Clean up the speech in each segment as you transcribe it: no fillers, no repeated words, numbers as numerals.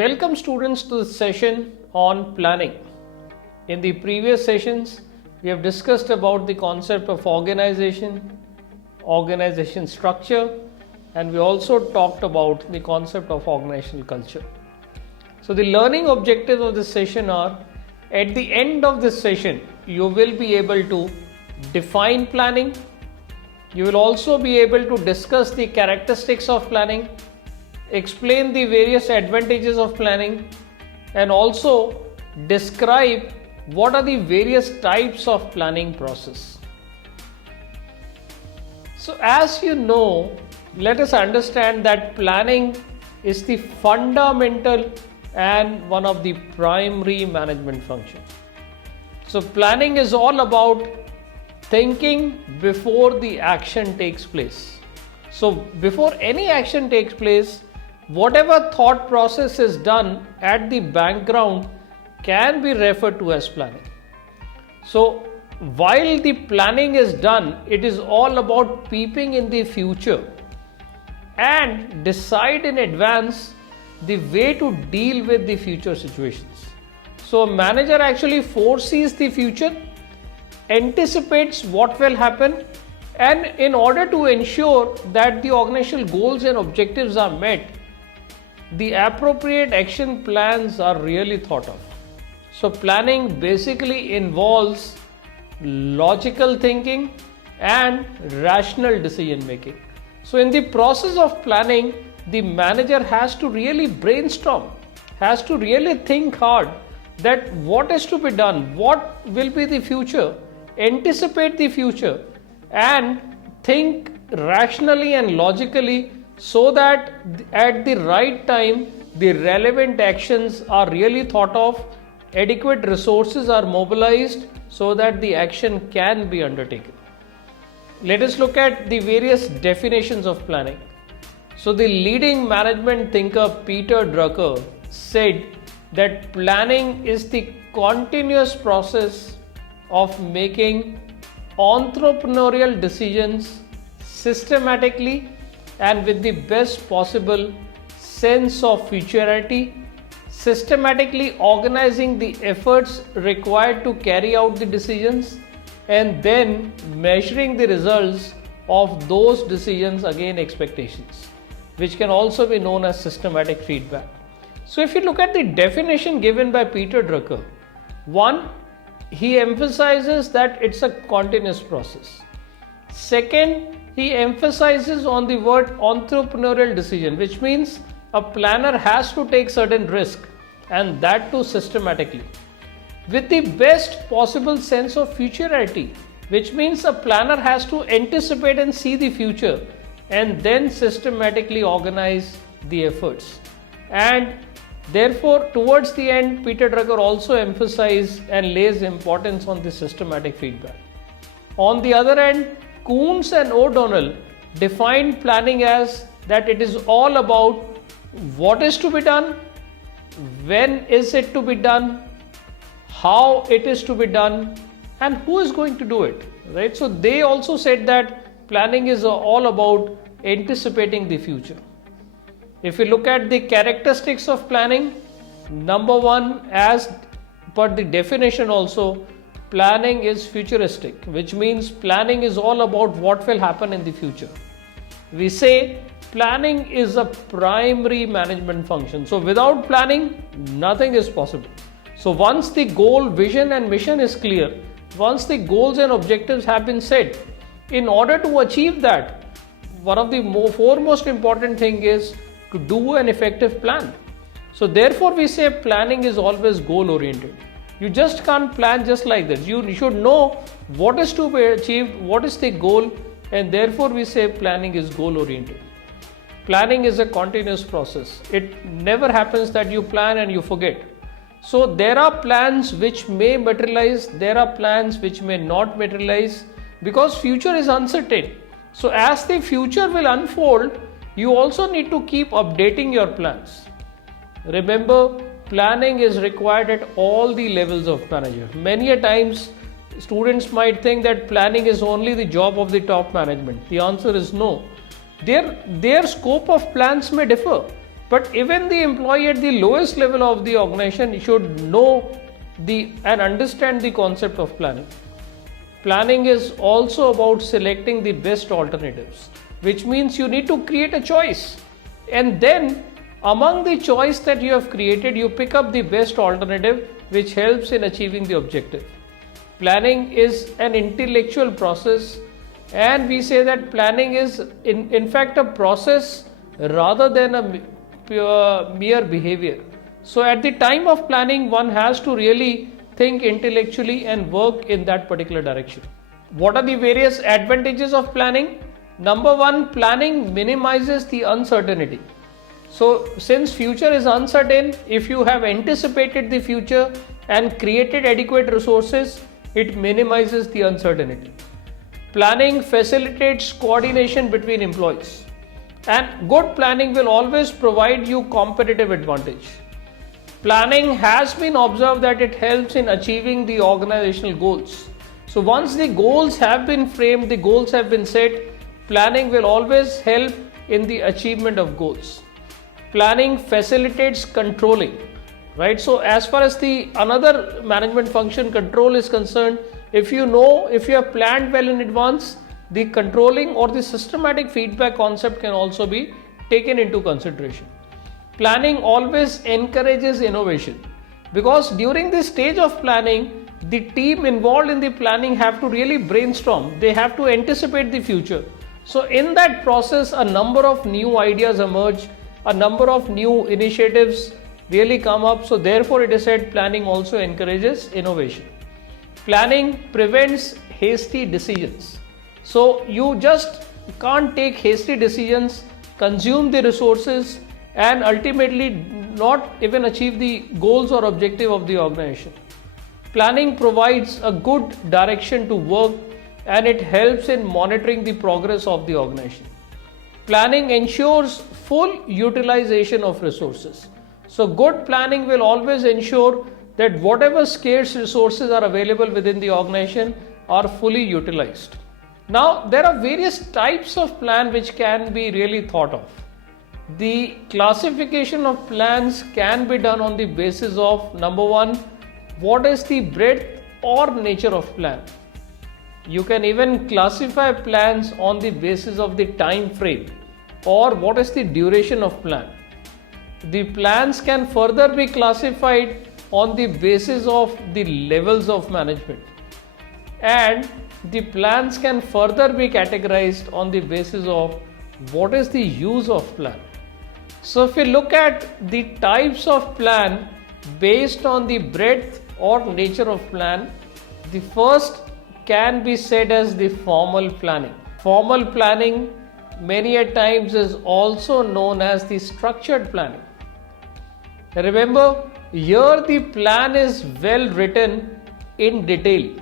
Welcome students to this session on planning. In the previous sessions, we have discussed about the concept of organization structure, and we also talked about the concept of organizational culture. So the learning objectives of this session are, at the end of this session, you will be able to define planning. You will also be able to discuss the characteristics of planning, explain the various advantages of planning, and also describe what are the various types of planning process. So as you know, let us understand that planning is the fundamental and one of the primary management function. So planning is all about thinking before the action takes place. So before any action takes place, whatever thought process is done at the background can be referred to as planning. So while the planning is done, it is all about peeping in the future and decide in advance the way to deal with the future situations. So a manager actually foresees the future, anticipates what will happen, and in order to ensure that the organizational goals and objectives are met, the appropriate action plans are really thought of. So planning basically involves logical thinking and rational decision making. So in the process of planning, the manager has to really brainstorm, has to really think hard that what is to be done, what will be the future, anticipate the future, and think rationally and logically so that at the right time the relevant actions are really thought of, adequate resources are mobilized so that the action can be undertaken. Let us look at the various definitions of planning. So the leading management thinker Peter Drucker said that planning is the continuous process of making entrepreneurial decisions systematically and with the best possible sense of futurity, systematically organizing the efforts required to carry out the decisions, and then measuring the results of those decisions against expectations, which can also be known as systematic feedback. So if you look at the definition given by Peter Drucker, one, he emphasizes that it's a continuous process. Second, he emphasizes on the word entrepreneurial decision, which means a planner has to take certain risk, and that too systematically, with the best possible sense of futurity, which means a planner has to anticipate and see the future and then systematically organize the efforts. And therefore, towards the end, Peter Drucker also emphasizes and lays importance on the systematic feedback. On the other end, Coons and O'Donnell defined planning as that it is all about what is to be done, when is it to be done, how it is to be done, and who is going to do it, right? So they also said that planning is all about anticipating the future. If you look at the characteristics of planning, number one, as per the definition also, planning is futuristic, which means planning is all about what will happen in the future. We say planning is a primary management function. So without planning, nothing is possible. So once the goal, vision and mission is clear, once the goals and objectives have been set, in order to achieve that, one of the foremost important thing is to do an effective plan. So therefore we say planning is always goal oriented. You just can't plan just like that. You should know what is to be achieved, what is the goal, and therefore we say planning is goal oriented. Planning is a continuous process. It never happens that you plan and you forget. So there are plans which may materialize, there are plans which may not materialize, because future is uncertain. So as the future will unfold, you also need to keep updating your plans. Remember, planning is required at all the levels of manager. Many a times students might think that planning is only the job of the top management. The answer is no. Their scope of plans may differ. But even the employee at the lowest level of the organization should know and understand the concept of planning. Planning is also about selecting the best alternatives, which means you need to create a choice. And then among the choice that you have created, you pick up the best alternative which helps in achieving the objective. Planning is an intellectual process, and we say that planning is in fact a process rather than a mere behavior. So at the time of planning, one has to really think intellectually and work in that particular direction. What are the various advantages of planning? Number one, planning minimizes the uncertainty. So since future is uncertain, if you have anticipated the future and created adequate resources, it minimizes the uncertainty. Planning facilitates coordination between employees, and good planning will always provide you competitive advantage. Planning has been observed that it helps in achieving the organizational goals. So once the goals have been framed, the goals have been set, planning will always help in the achievement of goals. Planning facilitates controlling, right? So as far as the another management function, control, is concerned, if you have planned well in advance, the controlling or the systematic feedback concept can also be taken into consideration. Planning always encourages innovation, because during this stage of planning, the team involved in the planning have to really brainstorm. They have to anticipate the future. So in that process, a number of new ideas emerge, a number of new initiatives really come up. So therefore it is said planning also encourages innovation. Planning prevents hasty decisions. So you just can't take hasty decisions, consume the resources, and ultimately not even achieve the goals or objective of the organization. Planning provides a good direction to work, and it helps in monitoring the progress of the organization. Planning ensures full utilization of resources. So good planning will always ensure that whatever scarce resources are available within the organization are fully utilized. Now, there are various types of plan which can be really thought of. The classification of plans can be done on the basis of, number one, what is the breadth or nature of plan. You can even classify plans on the basis of the time frame or what is the duration of plan. The plans can further be classified on the basis of the levels of management, and the plans can further be categorized on the basis of what is the use of plan. So if we look at the types of plan based on the breadth or nature of plan, the first can be said as the formal planning. Formal planning many a times is also known as the structured planning. Remember, here the plan is well written in detail,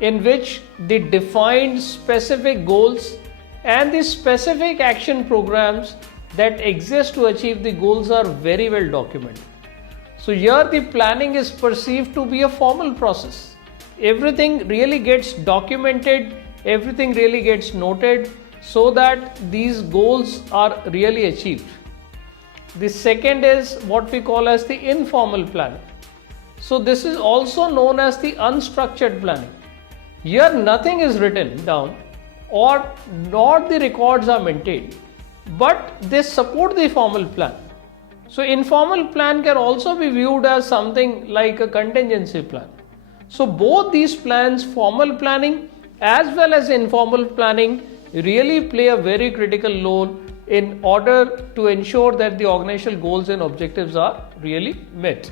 in which the defined specific goals and the specific action programs that exist to achieve the goals are very well documented. So here the planning is perceived to be a formal process. Everything really gets documented, everything really gets noted so that these goals are really achieved. The second is what we call as the informal planning. So this is also known as the unstructured planning. Here nothing is written down or not the records are maintained, but they support the formal plan. So informal plan can also be viewed as something like a contingency plan. So both these plans, formal planning as well as informal planning, really play a very critical role in order to ensure that the organizational goals and objectives are really met.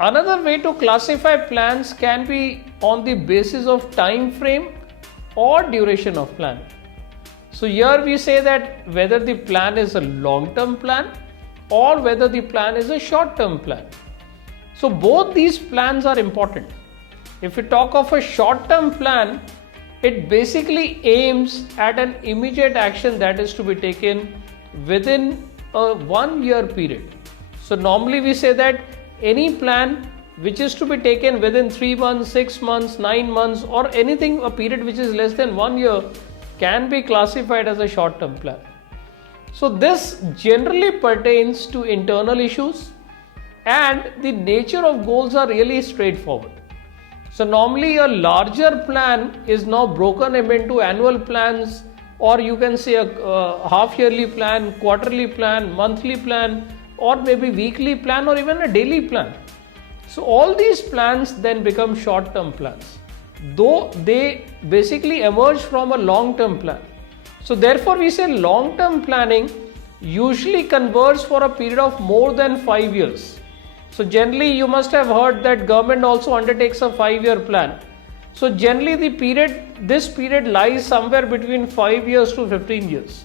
Another way to classify plans can be on the basis of time frame or duration of plan. So here we say that whether the plan is a long-term plan or whether the plan is a short-term plan. So both these plans are important. If we talk of a short-term plan, it basically aims at an immediate action that is to be taken within a 1 year period. So normally we say that any plan which is to be taken within 3 months, 6 months, 9 months or anything, a period which is less than 1 year, can be classified as a short-term plan. So this generally pertains to internal issues, and the nature of goals are really straightforward. So normally a larger plan is now broken into annual plans, or you can say a half-yearly plan, quarterly plan, monthly plan, or maybe weekly plan, or even a daily plan. So all these plans then become short-term plans, though they basically emerge from a long-term plan. So therefore we say long-term planning usually converts for a period of more than 5 years. So generally you must have heard that government also undertakes a 5-year plan. So generally this period lies somewhere between 5 years to 15 years.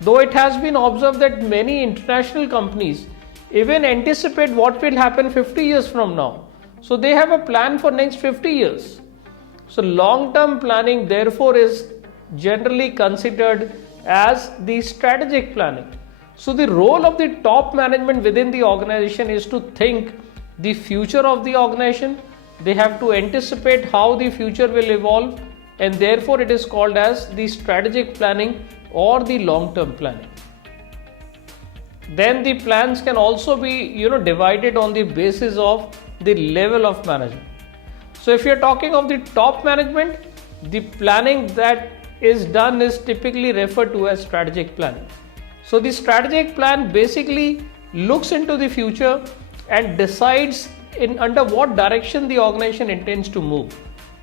Though it has been observed that many international companies even anticipate what will happen 50 years from now. So they have a plan for next 50 years. So long-term planning therefore is generally considered as the strategic planning. So the role of the top management within the organization is to think the future of the organization. They have to anticipate how the future will evolve, and therefore it is called as the strategic planning or the long-term planning. Then the plans can also be divided on the basis of the level of management. So if you're talking of the top management, the planning that is done is typically referred to as strategic planning. So the strategic plan basically looks into the future and decides under what direction the organization intends to move.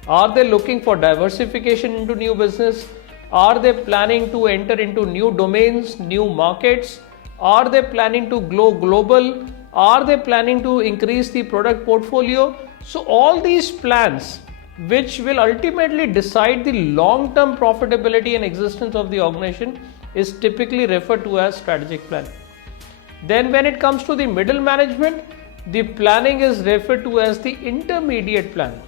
Are they looking for diversification into new business? Are they planning to enter into new domains, new markets? Are they planning to go global? Are they planning to increase the product portfolio? So all these plans, which will ultimately decide the long-term profitability and existence of the organization, is typically referred to as strategic planning. Then when it comes to the middle management, the planning is referred to as the intermediate planning.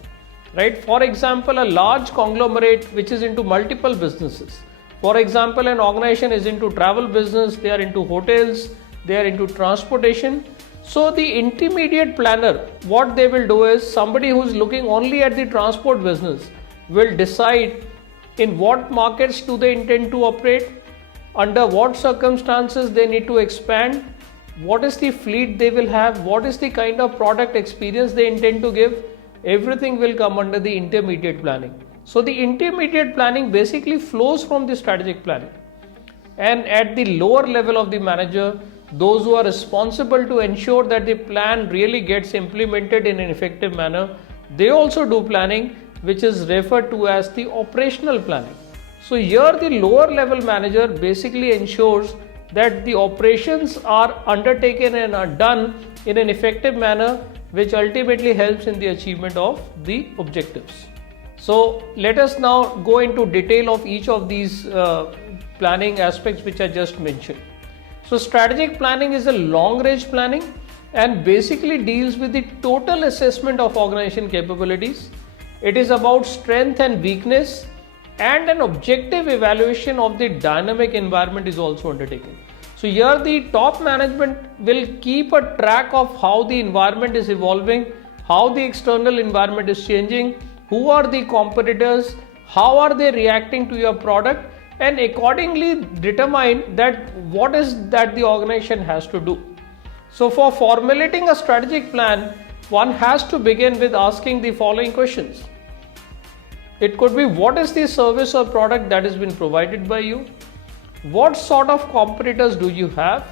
Right? For example, a large conglomerate which is into multiple businesses. For example, an organization is into travel business, they are into hotels, they are into transportation. So the intermediate planner, what they will do is, somebody who is looking only at the transport business will decide in what markets do they intend to operate, under what circumstances they need to expand, what is the fleet they will have, what is the kind of product experience they intend to give. Everything will come under the intermediate planning. So the intermediate planning basically flows from the strategic planning. And at the lower level of the manager, those who are responsible to ensure that the plan really gets implemented in an effective manner, they also do planning, which is referred to as the operational planning. So here the lower level manager basically ensures that the operations are undertaken and are done in an effective manner, which ultimately helps in the achievement of the objectives. So let us now go into detail of each of these planning aspects which I just mentioned. So strategic planning is a long range planning and basically deals with the total assessment of organization capabilities. It is about strength and weakness, and an objective evaluation of the dynamic environment is also undertaken. So here the top management will keep a track of how the environment is evolving, how the external environment is changing, who are the competitors, how are they reacting to your product, and accordingly determine that what is that the organization has to do. So for formulating a strategic plan, one has to begin with asking the following questions. It could be, what is the service or product that has been provided by you? What sort of competitors do you have?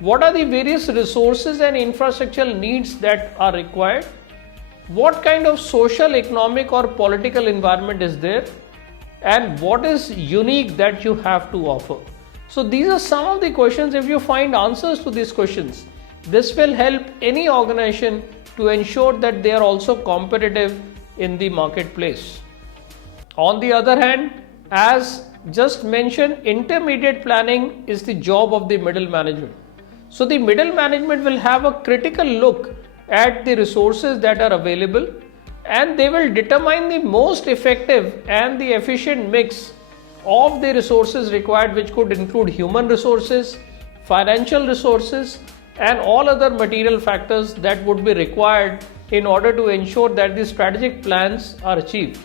What are the various resources and infrastructural needs that are required? What kind of social, economic or political environment is there? And what is unique that you have to offer? So these are some of the questions. If you find answers to these questions, this will help any organization to ensure that they are also competitive in the marketplace. On the other hand, as just mentioned, intermediate planning is the job of the middle management. So the middle management will have a critical look at the resources that are available, and they will determine the most effective and the efficient mix of the resources required, which could include human resources, financial resources, and all other material factors that would be required in order to ensure that the strategic plans are achieved.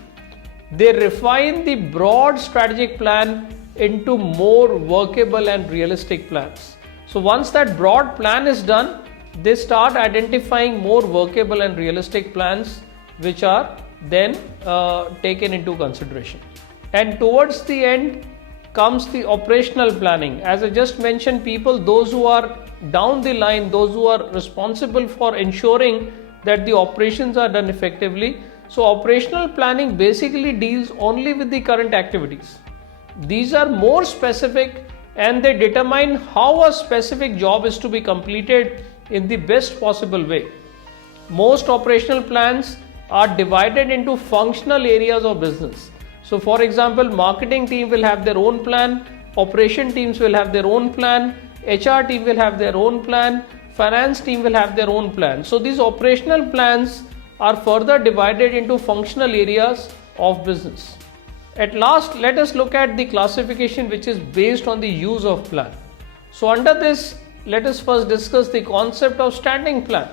They refine the broad strategic plan into more workable and realistic plans. So once that broad plan is done, they start identifying more workable and realistic plans which are then taken into consideration. And towards the end comes the operational planning. As I just mentioned, those who are down the line, those who are responsible for ensuring that the operations are done effectively. So operational planning basically deals only with the current activities. These are more specific and they determine how a specific job is to be completed in the best possible way. Most operational plans are divided into functional areas of business. So for example, marketing team will have their own plan, operation teams will have their own plan, HR team will have their own plan, finance team will have their own plan. So these operational plans are further divided into functional areas of business. At last, let us look at the classification which is based on the use of plan. So under this, let us first discuss the concept of standing plan.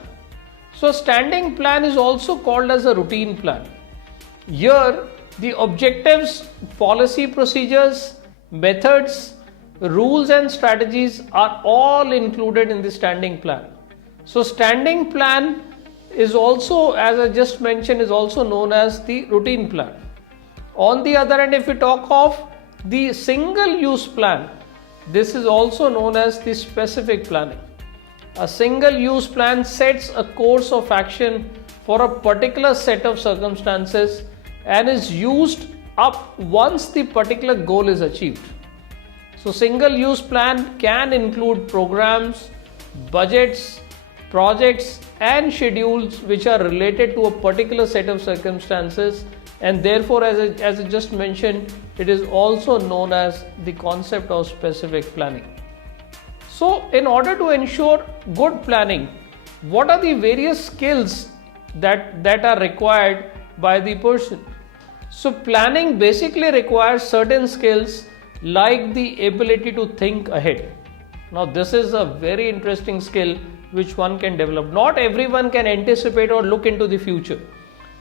So standing plan is also called as a routine plan. Here, the objectives, policy procedures, methods, rules and strategies are all included in the standing plan. So standing plan is also, as I just mentioned, is also known as the routine plan. On the other hand, if we talk of the single use plan, this is also known as the specific planning. A single use plan sets a course of action for a particular set of circumstances and is used up once the particular goal is achieved. So single use plan can include programs, budgets, projects and schedules which are related to a particular set of circumstances, and therefore as I just mentioned, it is also known as the concept of specific planning. So in order to ensure good planning, what are the various skills that are required by the person? So planning basically requires certain skills like the ability to think ahead. Now this is a very interesting skill which one can develop. Not everyone can anticipate or look into the future,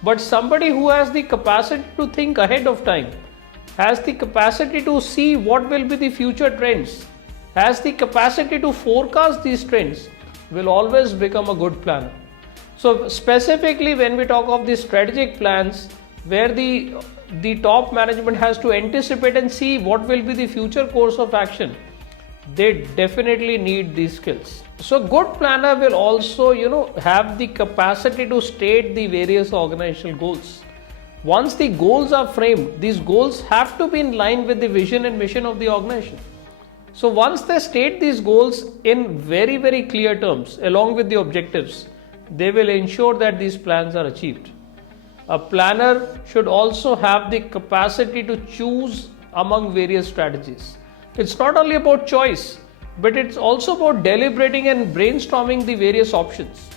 but somebody who has the capacity to think ahead of time, has the capacity to see what will be the future trends, has the capacity to forecast these trends, will always become a good planner. So specifically when we talk of the strategic plans, where the top management has to anticipate and see what will be the future course of action, they definitely need these skills. So good planner will also have the capacity to state the various organizational goals. Once the goals are framed, these goals have to be in line with the vision and mission of the organization. So once they state these goals in very, very clear terms along with the objectives, they will ensure that these plans are achieved. A planner should also have the capacity to choose among various strategies. It's not only about choice, but it's also about deliberating and brainstorming the various options.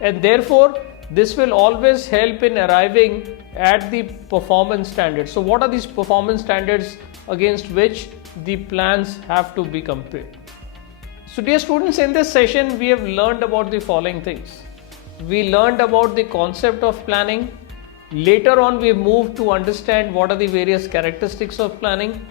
And therefore, this will always help in arriving at the performance standards. So what are these performance standards against which the plans have to be compared? So dear students, in this session, we have learned about the following things. We learned about the concept of planning. Later on, we moved to understand what are the various characteristics of planning.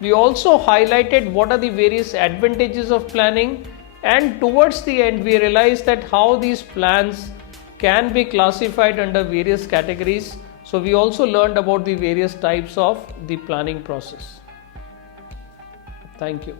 We also highlighted what are the various advantages of planning, and towards the end we realized that how these plans can be classified under various categories. So we also learned about the various types of the planning process. Thank you.